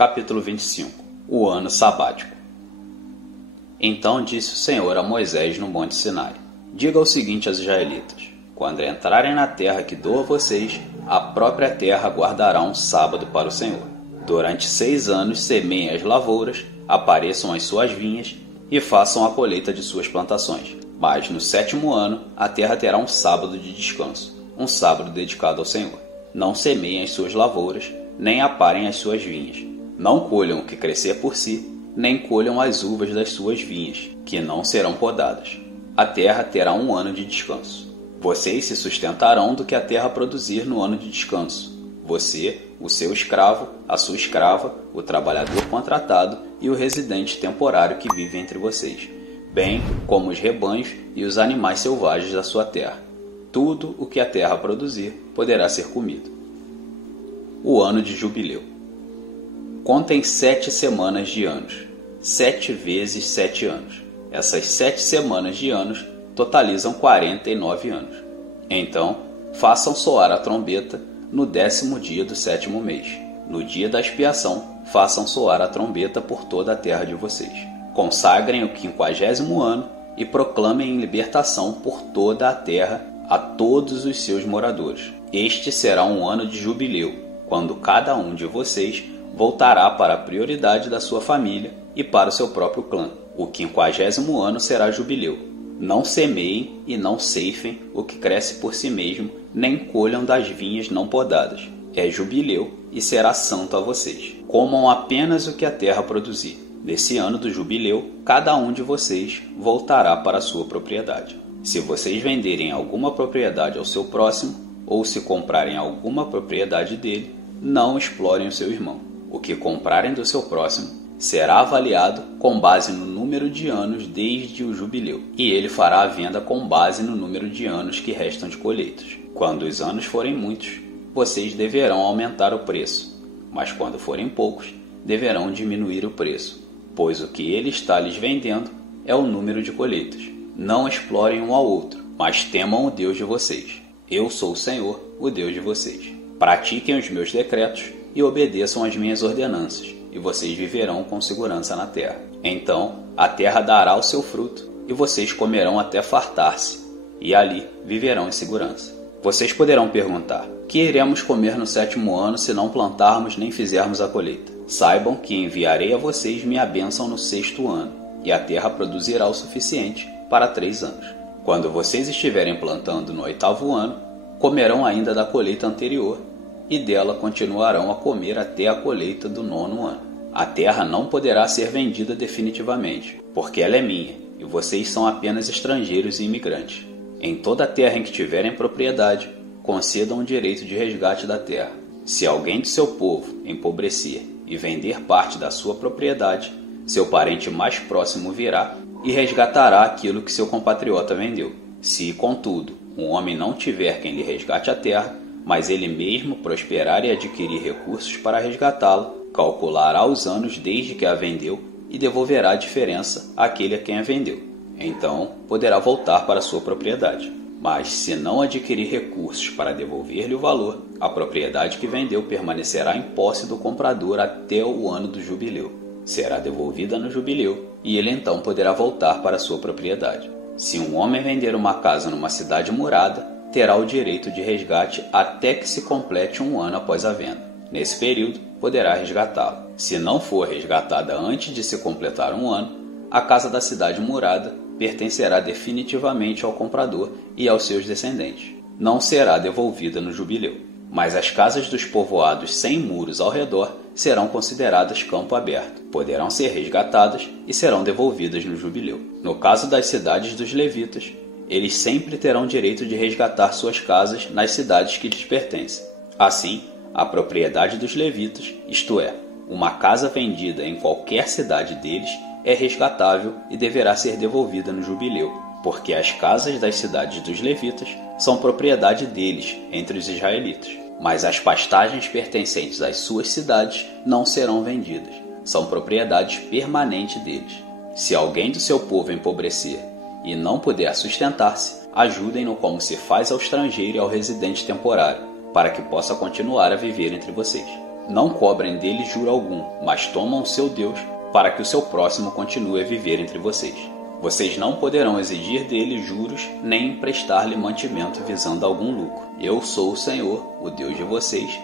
Capítulo 25. O ano sabático. Então disse o Senhor a Moisés no monte Sinai: Diga o seguinte aos israelitas: quando entrarem na terra que dou a vocês, a própria terra guardará um sábado para o Senhor. Durante 6 anos semeiem as lavouras, apareçam as suas vinhas e façam a colheita de suas plantações. Mas no 7º ano a terra terá um sábado de descanso, um sábado dedicado ao Senhor. Não semeiem as suas lavouras, nem aparem as suas vinhas. Não colham o que crescer por si, nem colham as uvas das suas vinhas, que não serão podadas. A terra terá um ano de descanso. Vocês se sustentarão do que a terra produzir no ano de descanso. Você, o seu escravo, a sua escrava, o trabalhador contratado e o residente temporário que vive entre vocês, bem como os rebanhos e os animais selvagens da sua terra. Tudo o que a terra produzir poderá ser comido. O ano de jubileu. Contem 7 semanas de anos, 7 vezes 7 anos. Essas 7 semanas de anos totalizam 49 anos. Então, façam soar a trombeta no 10º dia do 7º mês. No dia da expiação, façam soar a trombeta por toda a terra de vocês. Consagrem o 50º ano e proclamem libertação por toda a terra a todos os seus moradores. Este será um ano de jubileu, quando cada um de vocês voltará para a prioridade da sua família e para o seu próprio clã. O 50º ano será jubileu. Não semeiem e não ceifem o que cresce por si mesmo, nem colham das vinhas não podadas. É jubileu e será santo a vocês. Comam apenas o que a terra produzir. Nesse ano do jubileu, cada um de vocês voltará para a sua propriedade. Se vocês venderem alguma propriedade ao seu próximo, ou se comprarem alguma propriedade dele, não explorem o seu irmão. O que comprarem do seu próximo será avaliado com base no número de anos desde o jubileu, e ele fará a venda com base no número de anos que restam de colheitas. Quando os anos forem muitos, vocês deverão aumentar o preço, mas quando forem poucos, deverão diminuir o preço, pois o que ele está lhes vendendo é o número de colheitas. Não explorem um ao outro, mas temam o Deus de vocês. Eu sou o Senhor, o Deus de vocês. Pratiquem os meus decretos e obedeçam às minhas ordenanças, e vocês viverão com segurança na terra. Então a terra dará o seu fruto, e vocês comerão até fartar-se, e ali viverão em segurança. Vocês poderão perguntar: que iremos comer no 7º ano se não plantarmos nem fizermos a colheita? Saibam que enviarei a vocês minha bênção no 6º ano, e a terra produzirá o suficiente para 3 anos. Quando vocês estiverem plantando no 8º ano, comerão ainda da colheita anterior, e dela continuarão a comer até a colheita do 9º ano. A terra não poderá ser vendida definitivamente, porque ela é minha, e vocês são apenas estrangeiros e imigrantes. Em toda a terra em que tiverem propriedade, concedam o direito de resgate da terra. Se alguém de seu povo empobrecer e vender parte da sua propriedade, seu parente mais próximo virá e resgatará aquilo que seu compatriota vendeu. Se, contudo, um homem não tiver quem lhe resgate a terra, mas ele mesmo prosperar e adquirir recursos para resgatá-la, calculará os anos desde que a vendeu e devolverá a diferença àquele a quem a vendeu. Então poderá voltar para sua propriedade. Mas se não adquirir recursos para devolver-lhe o valor, a propriedade que vendeu permanecerá em posse do comprador até o ano do jubileu. Será devolvida no jubileu e ele então poderá voltar para sua propriedade. Se um homem vender uma casa numa cidade murada, terá o direito de resgate até que se complete 1 ano após a venda. Nesse período, poderá resgatá-la. Se não for resgatada antes de se completar 1 ano, a casa da cidade murada pertencerá definitivamente ao comprador e aos seus descendentes. Não será devolvida no jubileu. Mas as casas dos povoados sem muros ao redor serão consideradas campo aberto. Poderão ser resgatadas e serão devolvidas no jubileu. No caso das cidades dos levitas, eles sempre terão direito de resgatar suas casas nas cidades que lhes pertencem. Assim, a propriedade dos levitas, isto é, uma casa vendida em qualquer cidade deles, é resgatável e deverá ser devolvida no jubileu, porque as casas das cidades dos levitas são propriedade deles entre os israelitas. Mas as pastagens pertencentes às suas cidades não serão vendidas, são propriedades permanentes deles. Se alguém do seu povo empobrecer e não puder sustentar-se, ajudem-no como se faz ao estrangeiro e ao residente temporário, para que possa continuar a viver entre vocês. Não cobrem dele juro algum, mas tomam o seu Deus para que o seu próximo continue a viver entre vocês. Vocês não poderão exigir dele juros nem emprestar-lhe mantimento visando algum lucro. Eu sou o Senhor, o Deus de vocês,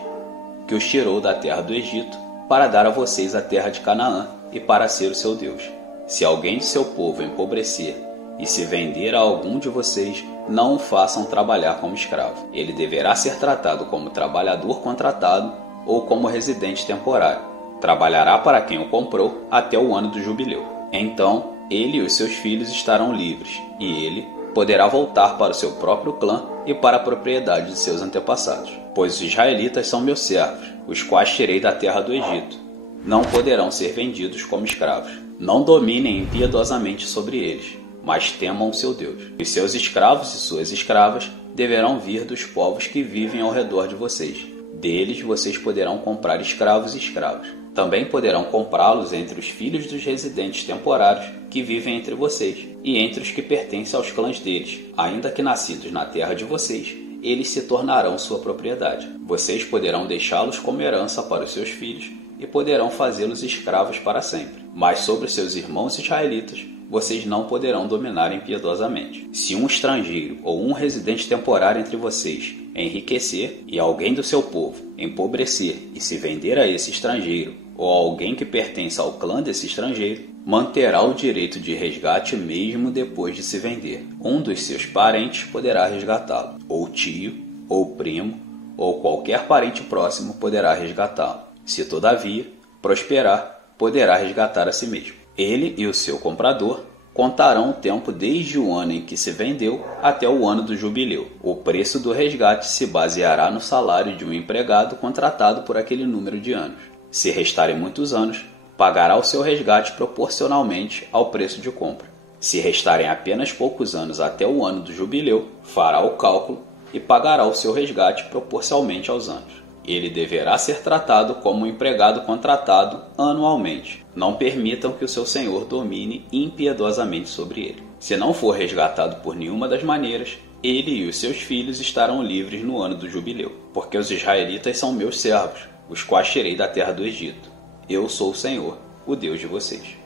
que os tirou da terra do Egito para dar a vocês a terra de Canaã e para ser o seu Deus. Se alguém de seu povo empobrecer e se vender a algum de vocês, não o façam trabalhar como escravo. Ele deverá ser tratado como trabalhador contratado ou como residente temporário. Trabalhará para quem o comprou até o ano do jubileu. Então, ele e os seus filhos estarão livres, e ele poderá voltar para o seu próprio clã e para a propriedade de seus antepassados. Pois os israelitas são meus servos, os quais tirei da terra do Egito. Não poderão ser vendidos como escravos. Não dominem impiedosamente sobre eles, mas temam o seu Deus. Os seus escravos e suas escravas deverão vir dos povos que vivem ao redor de vocês. Deles vocês poderão comprar escravos e escravas. Também poderão comprá-los entre os filhos dos residentes temporários que vivem entre vocês e entre os que pertencem aos clãs deles. Ainda que nascidos na terra de vocês, eles se tornarão sua propriedade. Vocês poderão deixá-los como herança para os seus filhos e poderão fazê-los escravos para sempre. Mas sobre seus irmãos israelitas, vocês não poderão dominar impiedosamente. Se um estrangeiro ou um residente temporário entre vocês enriquecer e alguém do seu povo empobrecer e se vender a esse estrangeiro ou alguém que pertença ao clã desse estrangeiro, manterá o direito de resgate mesmo depois de se vender. Um dos seus parentes poderá resgatá-lo, ou tio, ou primo, ou qualquer parente próximo poderá resgatá-lo. Se todavia prosperar, poderá resgatar a si mesmo. Ele e o seu comprador contarão o tempo desde o ano em que se vendeu até o ano do jubileu. O preço do resgate se baseará no salário de um empregado contratado por aquele número de anos. Se restarem muitos anos, pagará o seu resgate proporcionalmente ao preço de compra. Se restarem apenas poucos anos até o ano do jubileu, fará o cálculo e pagará o seu resgate proporcionalmente aos anos. Ele deverá ser tratado como um empregado contratado anualmente. Não permitam que o seu senhor domine impiedosamente sobre ele. Se não for resgatado por nenhuma das maneiras, ele e os seus filhos estarão livres no ano do jubileu, porque os israelitas são meus servos, os quais tirei da terra do Egito. Eu sou o Senhor, o Deus de vocês.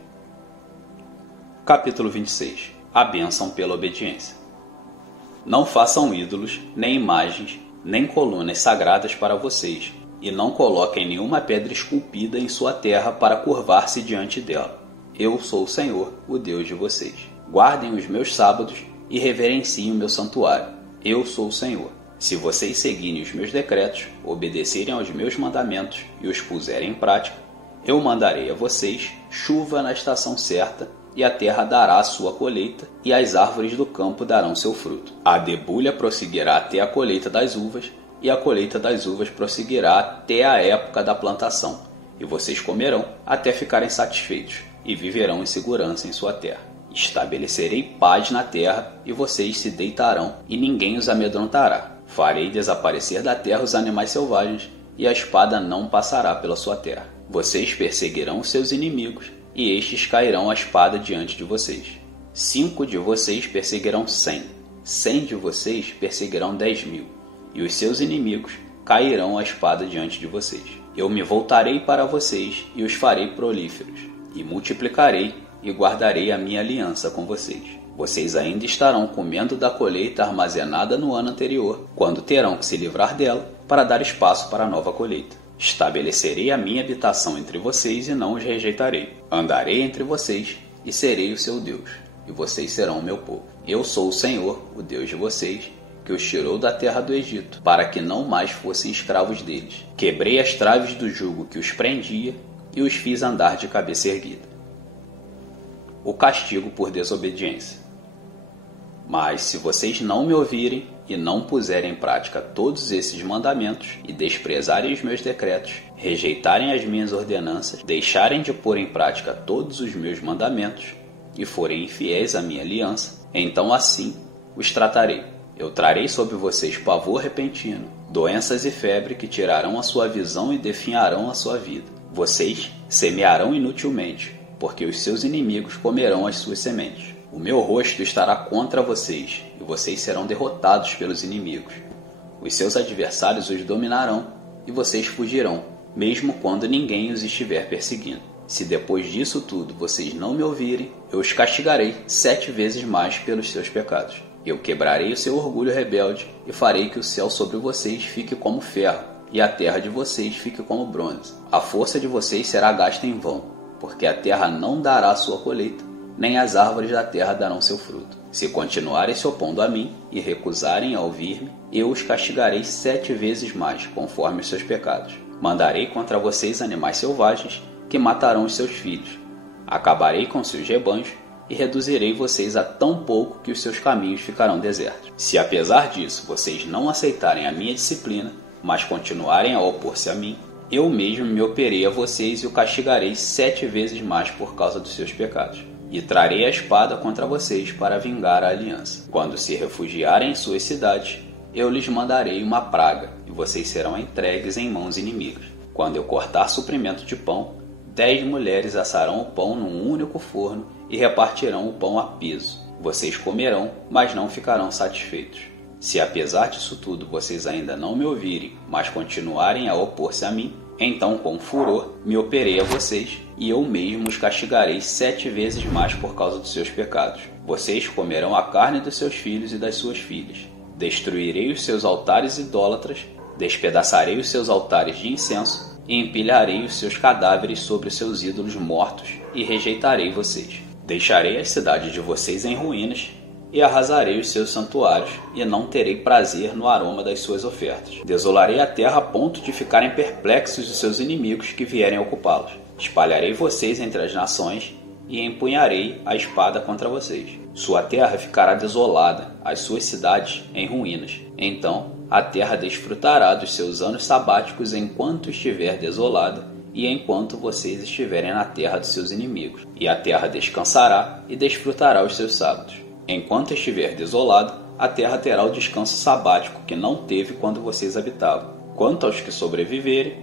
Capítulo 26. A bênção pela obediência. Não façam ídolos, nem imagens, nem colunas sagradas para vocês, e não coloquem nenhuma pedra esculpida em sua terra para curvar-se diante dela. Eu sou o Senhor, o Deus de vocês. Guardem os meus sábados e reverenciem o meu santuário. Eu sou o Senhor. Se vocês seguirem os meus decretos, obedecerem aos meus mandamentos e os puserem em prática, eu mandarei a vocês chuva na estação certa, e a terra dará a sua colheita, e as árvores do campo darão seu fruto. A debulha prosseguirá até a colheita das uvas, e a colheita das uvas prosseguirá até a época da plantação, e vocês comerão até ficarem satisfeitos, e viverão em segurança em sua terra. Estabelecerei paz na terra, e vocês se deitarão, e ninguém os amedrontará. Farei desaparecer da terra os animais selvagens, e a espada não passará pela sua terra. Vocês perseguirão os seus inimigos, e estes cairão a espada diante de vocês. 5 de vocês perseguirão 100, 100 de vocês perseguirão 10.000, e os seus inimigos cairão a espada diante de vocês. Eu me voltarei para vocês e os farei prolíferos, e multiplicarei e guardarei a minha aliança com vocês. Vocês ainda estarão comendo da colheita armazenada no ano anterior, quando terão que se livrar dela para dar espaço para a nova colheita. Estabelecerei a minha habitação entre vocês e não os rejeitarei. Andarei entre vocês e serei o seu Deus, e vocês serão o meu povo. Eu sou o Senhor, o Deus de vocês, que os tirou da terra do Egito, para que não mais fossem escravos deles. Quebrei as traves do jugo que os prendia e os fiz andar de cabeça erguida. O castigo por desobediência. Mas se vocês não me ouvirem e não puserem em prática todos esses mandamentos e desprezarem os meus decretos, rejeitarem as minhas ordenanças, deixarem de pôr em prática todos os meus mandamentos e forem infiéis à minha aliança, então assim os tratarei. Eu trarei sobre vocês pavor repentino, doenças e febre que tirarão a sua visão e definharão a sua vida. Vocês semearão inutilmente, porque os seus inimigos comerão as suas sementes. O meu rosto estará contra vocês, e vocês serão derrotados pelos inimigos. Os seus adversários os dominarão, e vocês fugirão, mesmo quando ninguém os estiver perseguindo. Se depois disso tudo vocês não me ouvirem, eu os castigarei 7 vezes mais pelos seus pecados. Eu quebrarei o seu orgulho rebelde e farei que o céu sobre vocês fique como ferro e a terra de vocês fique como bronze. A força de vocês será gasta em vão, porque a terra não dará sua colheita, nem as árvores da terra darão seu fruto. Se continuarem se opondo a mim e recusarem a ouvir-me, eu os castigarei 7 vezes mais, conforme os seus pecados. Mandarei contra vocês animais selvagens que matarão os seus filhos. Acabarei com seus rebanhos e reduzirei vocês a tão pouco que os seus caminhos ficarão desertos. Se apesar disso vocês não aceitarem a minha disciplina, mas continuarem a opor-se a mim, eu mesmo me operei a vocês e o castigarei 7 vezes mais por causa dos seus pecados. E trarei a espada contra vocês para vingar a aliança. Quando se refugiarem em suas cidades, eu lhes mandarei uma praga, e vocês serão entregues em mãos inimigas. Quando eu cortar suprimento de pão, 10 mulheres assarão o pão num único forno e repartirão o pão a peso. Vocês comerão, mas não ficarão satisfeitos. Se apesar disso tudo vocês ainda não me ouvirem, mas continuarem a opor-se a mim, então com furor me operei a vocês, e eu mesmo os castigarei 7 vezes mais por causa dos seus pecados. Vocês comerão a carne dos seus filhos e das suas filhas. Destruirei os seus altares idólatras, despedaçarei os seus altares de incenso, e empilharei os seus cadáveres sobre os seus ídolos mortos, e rejeitarei vocês. Deixarei as cidades de vocês em ruínas, e arrasarei os seus santuários, e não terei prazer no aroma das suas ofertas. Desolarei a terra a ponto de ficarem perplexos os seus inimigos que vierem ocupá-los. Espalharei vocês entre as nações, e empunharei a espada contra vocês. Sua terra ficará desolada, as suas cidades em ruínas. Então a terra desfrutará dos seus anos sabáticos enquanto estiver desolada, e enquanto vocês estiverem na terra dos seus inimigos. E a terra descansará e desfrutará os seus sábados. Enquanto estiver desolada, a terra terá o descanso sabático que não teve quando vocês habitavam. Quanto aos que sobreviverem,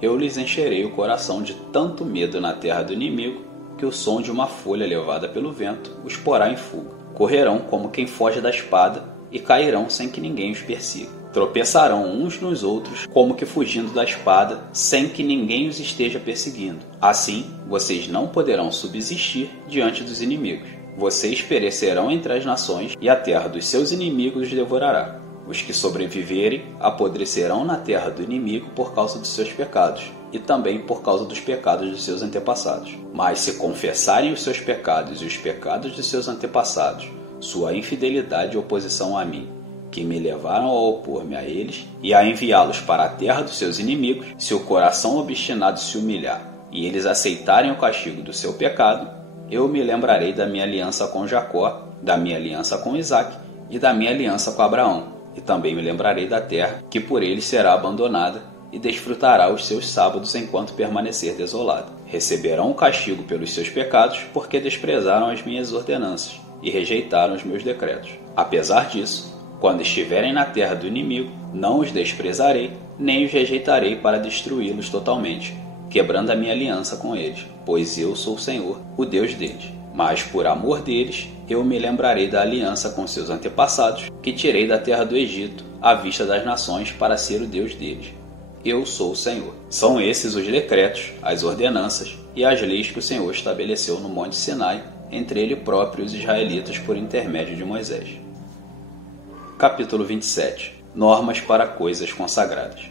eu lhes encherei o coração de tanto medo na terra do inimigo, que o som de uma folha levada pelo vento os porá em fuga. Correrão como quem foge da espada e cairão sem que ninguém os persiga. Tropeçarão uns nos outros como que fugindo da espada, sem que ninguém os esteja perseguindo. Assim, vocês não poderão subsistir diante dos inimigos. Vocês perecerão entre as nações, e a terra dos seus inimigos os devorará. Os que sobreviverem apodrecerão na terra do inimigo por causa dos seus pecados, e também por causa dos pecados dos seus antepassados. Mas se confessarem os seus pecados e os pecados de seus antepassados, sua infidelidade e oposição a mim, que me levaram a opor-me a eles, e a enviá-los para a terra dos seus inimigos, se o coração obstinado se humilhar, e eles aceitarem o castigo do seu pecado, eu me lembrarei da minha aliança com Jacó, da minha aliança com Isaque e da minha aliança com Abraão, e também me lembrarei da terra que por eles será abandonada, e desfrutará os seus sábados enquanto permanecer desolada. Receberão o castigo pelos seus pecados, porque desprezaram as minhas ordenanças e rejeitaram os meus decretos. Apesar disso, quando estiverem na terra do inimigo, não os desprezarei, nem os rejeitarei para destruí-los totalmente, quebrando a minha aliança com eles, pois eu sou o Senhor, o Deus deles. Mas por amor deles, eu me lembrarei da aliança com seus antepassados, que tirei da terra do Egito, à vista das nações, para ser o Deus deles. Eu sou o Senhor. São esses os decretos, as ordenanças e as leis que o Senhor estabeleceu no Monte Sinai, entre ele próprio e os israelitas por intermédio de Moisés. Capítulo 27. Normas para coisas consagradas.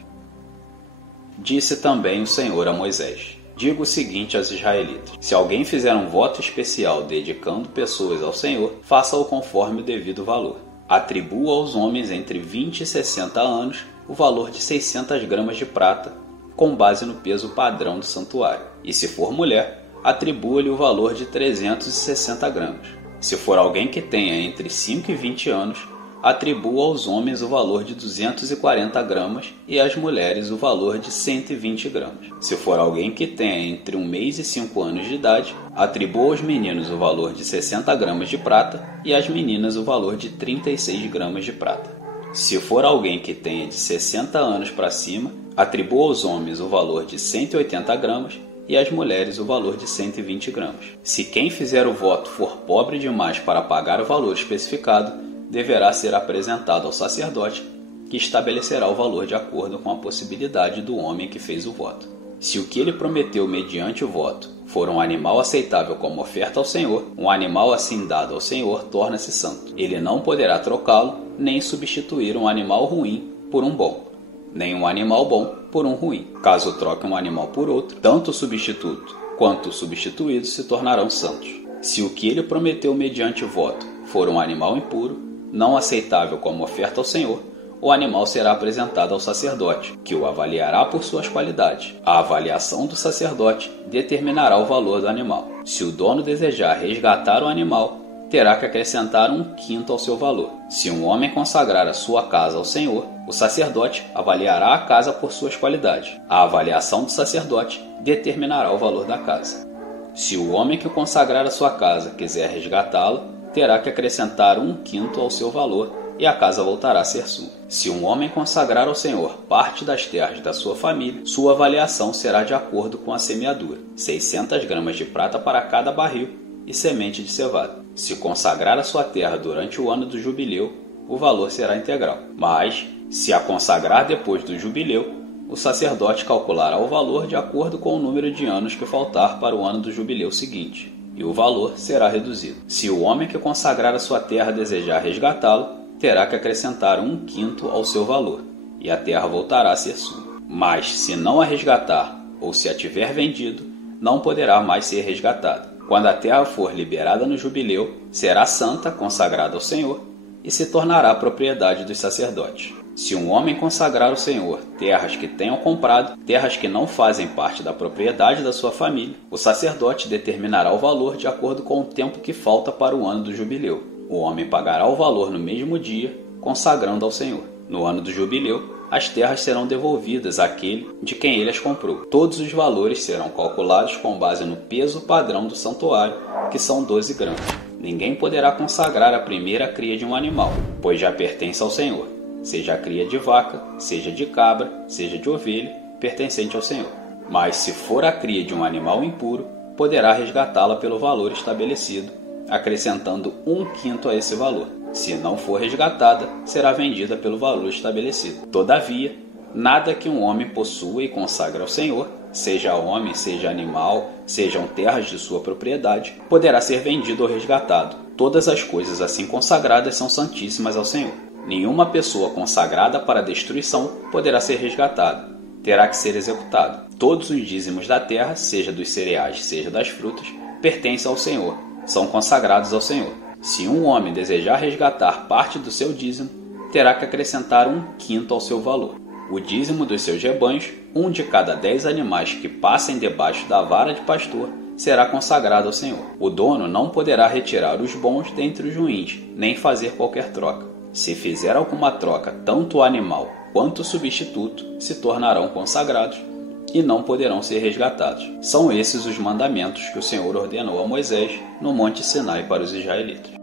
Disse também o Senhor a Moisés: diga o seguinte aos israelitas: se alguém fizer um voto especial dedicando pessoas ao Senhor, faça-o conforme o devido valor. Atribua aos homens entre 20 e 60 anos o valor de 600 gramas de prata, com base no peso padrão do santuário. E se for mulher, atribua-lhe o valor de 360 gramas. Se for alguém que tenha entre 5 e 20 anos, atribua aos homens o valor de 240 gramas e às mulheres o valor de 120 gramas. Se for alguém que tenha entre 1 mês e 5 anos de idade, atribua aos meninos o valor de 60 gramas de prata e às meninas o valor de 36 gramas de prata. Se for alguém que tenha de 60 anos para cima, atribua aos homens o valor de 180 gramas e às mulheres o valor de 120 gramas. Se quem fizer o voto for pobre demais para pagar o valor especificado, deverá ser apresentado ao sacerdote, que estabelecerá o valor de acordo com a possibilidade do homem que fez o voto. Se o que ele prometeu mediante o voto for um animal aceitável como oferta ao Senhor, um animal assim dado ao Senhor torna-se santo. Ele não poderá trocá-lo, nem substituir um animal ruim por um bom, nem um animal bom por um ruim. Caso troque um animal por outro, tanto o substituto quanto o substituído se tornarão santos. Se o que ele prometeu mediante o voto for um animal impuro, não aceitável como oferta ao Senhor, o animal será apresentado ao sacerdote, que o avaliará por suas qualidades. A avaliação do sacerdote determinará o valor do animal. Se o dono desejar resgatar o animal, terá que acrescentar 1/5 ao seu valor. Se um homem consagrar a sua casa ao Senhor, o sacerdote avaliará a casa por suas qualidades. A avaliação do sacerdote determinará o valor da casa. Se o homem que consagrar a sua casa quiser resgatá-la, terá que acrescentar 1/5 ao seu valor e a casa voltará a ser sua. Se um homem consagrar ao Senhor parte das terras da sua família, sua avaliação será de acordo com a semeadura: 600 gramas de prata para cada barril e semente de cevada. Se consagrar a sua terra durante o ano do jubileu, o valor será integral. Mas, se a consagrar depois do jubileu, o sacerdote calculará o valor de acordo com o número de anos que faltar para o ano do jubileu seguinte, e o valor será reduzido. Se o homem que consagrar a sua terra desejar resgatá-lo, terá que acrescentar 1/5 ao seu valor, e a terra voltará a ser sua. Mas, se não a resgatar, ou se a tiver vendido, não poderá mais ser resgatada. Quando a terra for liberada no jubileu, será santa, consagrada ao Senhor, e se tornará propriedade dos sacerdotes. Se um homem consagrar ao Senhor terras que tenham comprado, terras que não fazem parte da propriedade da sua família, o sacerdote determinará o valor de acordo com o tempo que falta para o ano do jubileu. O homem pagará o valor no mesmo dia, consagrando ao Senhor. No ano do jubileu, as terras serão devolvidas àquele de quem ele as comprou. Todos os valores serão calculados com base no peso padrão do santuário, que são 12 gramas. Ninguém poderá consagrar a primeira cria de um animal, pois já pertence ao Senhor, seja a cria de vaca, seja de cabra, seja de ovelha, pertencente ao Senhor. Mas se for a cria de um animal impuro, poderá resgatá-la pelo valor estabelecido, acrescentando 1/5 a esse valor. Se não for resgatada, será vendida pelo valor estabelecido. Todavia, nada que um homem possua e consagre ao Senhor, seja homem, seja animal, sejam terras de sua propriedade, poderá ser vendido ou resgatado. Todas as coisas assim consagradas são santíssimas ao Senhor. Nenhuma pessoa consagrada para destruição poderá ser resgatada. Terá que ser executada. Todos os dízimos da terra, seja dos cereais, seja das frutas, pertencem ao Senhor, são consagrados ao Senhor. Se um homem desejar resgatar parte do seu dízimo, terá que acrescentar 1/5 ao seu valor. O dízimo dos seus rebanhos, 1 de cada 10 animais que passem debaixo da vara de pastor, será consagrado ao Senhor. O dono não poderá retirar os bons dentre os ruins, nem fazer qualquer troca. Se fizer alguma troca, tanto o animal quanto o substituto se tornarão consagrados e não poderão ser resgatados. São esses os mandamentos que o Senhor ordenou a Moisés no Monte Sinai para os israelitas.